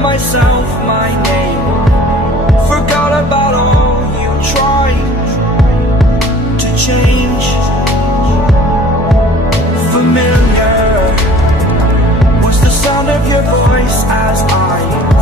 myself my name. Forgot about all you tried to change. Familiar was the sound of your voice as I